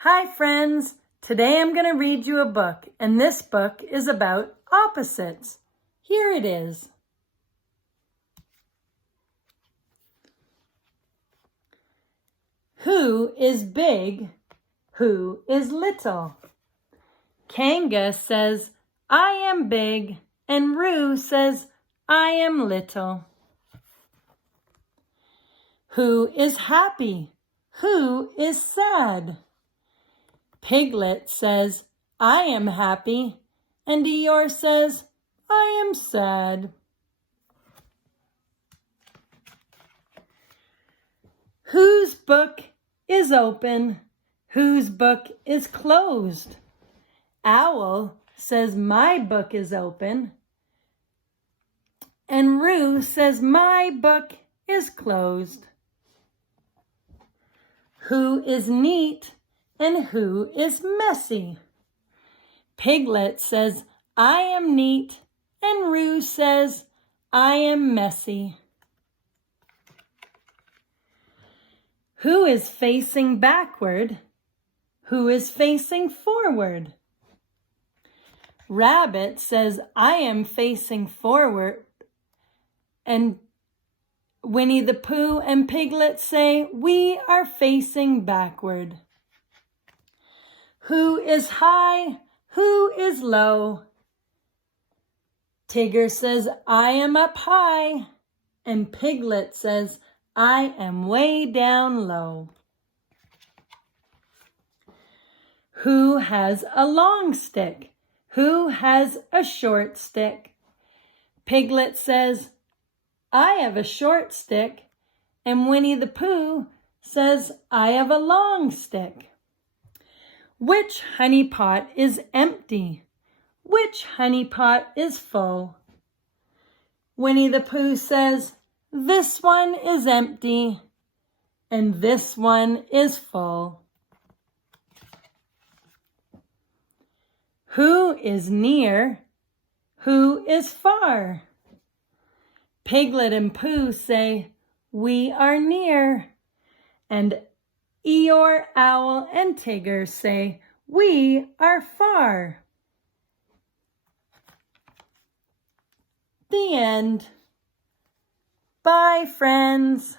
Hi friends, today I'm going to read you a book, and this book is about opposites. Here it is. Who is big? Who is little? Kanga says, I am big, and Roo says, I am little. Who is happy? Who is sad? Piglet says, I am happy, and Eeyore says, I am sad. Whose book is open? Whose book is closed? Owl says, my book is open, and Roo says, my book is closed. Who is neat and who is messy? Piglet says, I am neat, and Roo says, I am messy. Who is facing backward? Who is facing forward? Rabbit says, I am facing forward, and Winnie the Pooh and Piglet say, we are facing backward. Who is high? Who is low? Tigger says, I am up high, and Piglet says, I am way down low. Who has a long stick? Who has a short stick? Piglet says, I have a short stick, and Winnie the Pooh says, I have a long stick. Which honey pot is empty? Which honey pot is full? Winnie the Pooh says, this one is empty, and this one is full. Who is near? Who is far? Piglet and Pooh say, we are near. And Eeyore, Owl, and Tigger say, we are far. The end. Bye, friends.